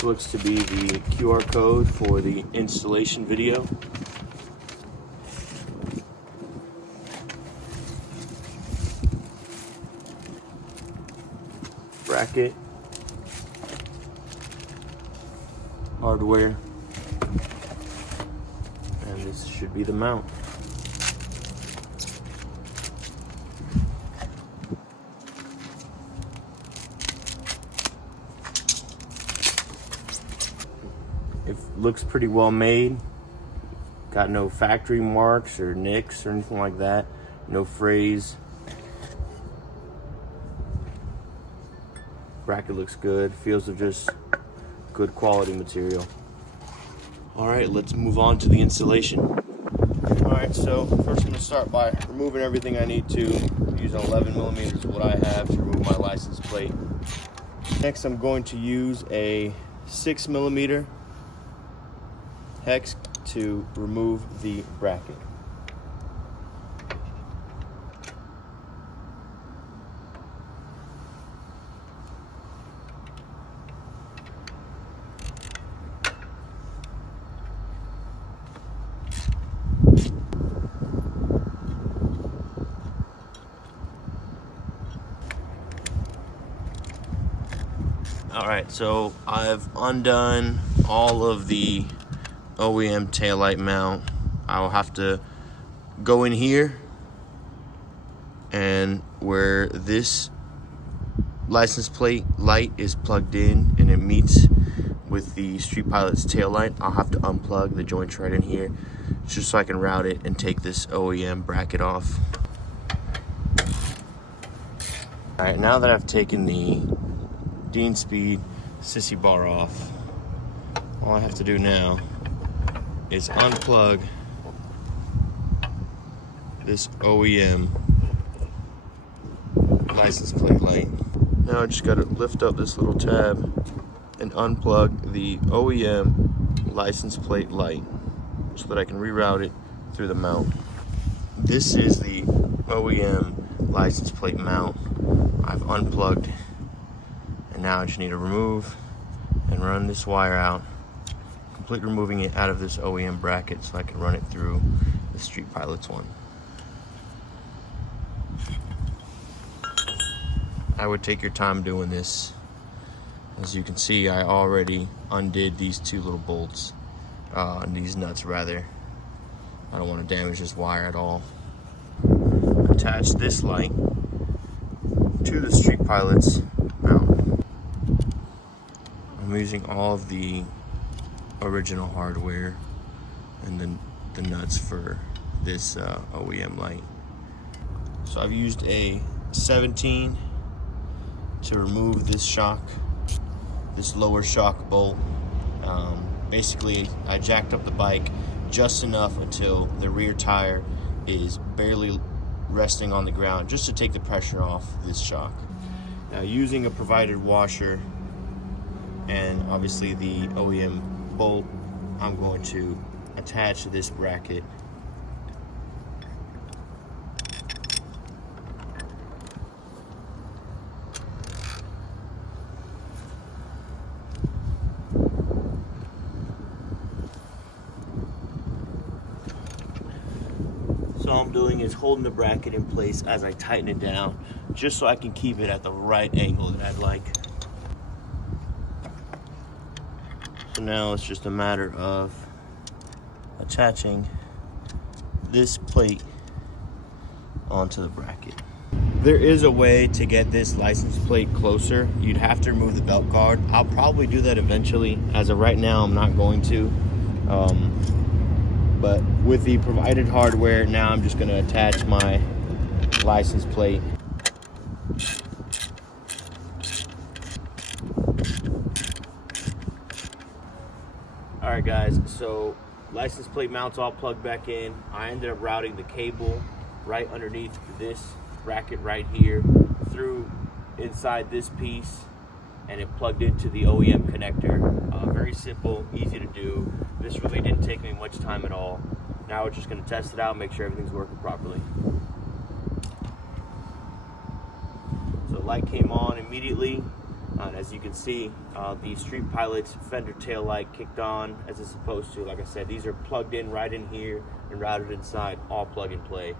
This looks to be the QR code for the installation video. Bracket, hardware, and this should be the mount. It looks pretty well made. Got no factory marks or nicks or anything like that. No frays. Bracket looks good. Feels of just good quality material. All right, let's move on to the installation. All right, so first I'm gonna start by removing everything I need to. Use 11 millimeters of what I have to remove my license plate. Next, I'm going to use a 6 millimeter hex to remove the bracket. All right, so I've undone all of the OEM taillight mount. I'll have to go in here, and where this license plate light is plugged in and it meets with the Streetpilots taillight, I'll have to unplug the joints right in here just so I can route it and take this OEM bracket off. All right, now that I've taken the Dean Speed sissy bar off, all I have to do now is unplug this OEM license plate light. Now I just gotta lift up this little tab and unplug the OEM license plate light so that I can reroute it through the mount. This is the OEM license plate mount I've unplugged, and now I just need to remove and run this wire out, completely removing it out of this OEM bracket so I can run it through the Streetpilots one. I would take your time doing this. As you can see, I already undid these two little bolts, these nuts rather. I don't want to damage this wire at all. Attach this light to the Streetpilots mount. I'm using all of the original hardware and then the nuts for this OEM light. So I've used a 17 to remove this shock, this lower shock bolt. Basically, I jacked up the bike just enough until the rear tire is barely resting on the ground, just to take the pressure off this shock. Now, using a provided washer and obviously the OEM bolt, I'm going to attach this bracket So all I'm doing is holding the bracket in place as I tighten it down, just so I can keep it at the right angle that I'd like. So now it's just a matter of attaching this plate onto the bracket. There is a way to get this license plate closer. You'd have to remove the belt guard. I'll probably do that eventually. As of right now, I'm not going to. But with the provided hardware, now I'm just going to attach my license plate. All right, guys, so license plate mounts all plugged back in. I ended up routing the cable right underneath this bracket right here through inside this piece, and it plugged into the OEM connector. Very simple, easy to do. This really didn't take me much time at all. Now we're just going to test it out, make sure everything's working properly. So light came on immediately. And as you can see, the Streetpilots fender tail light kicked on as it's supposed to. Like I said, these are plugged in right in here and routed inside, all plug and play.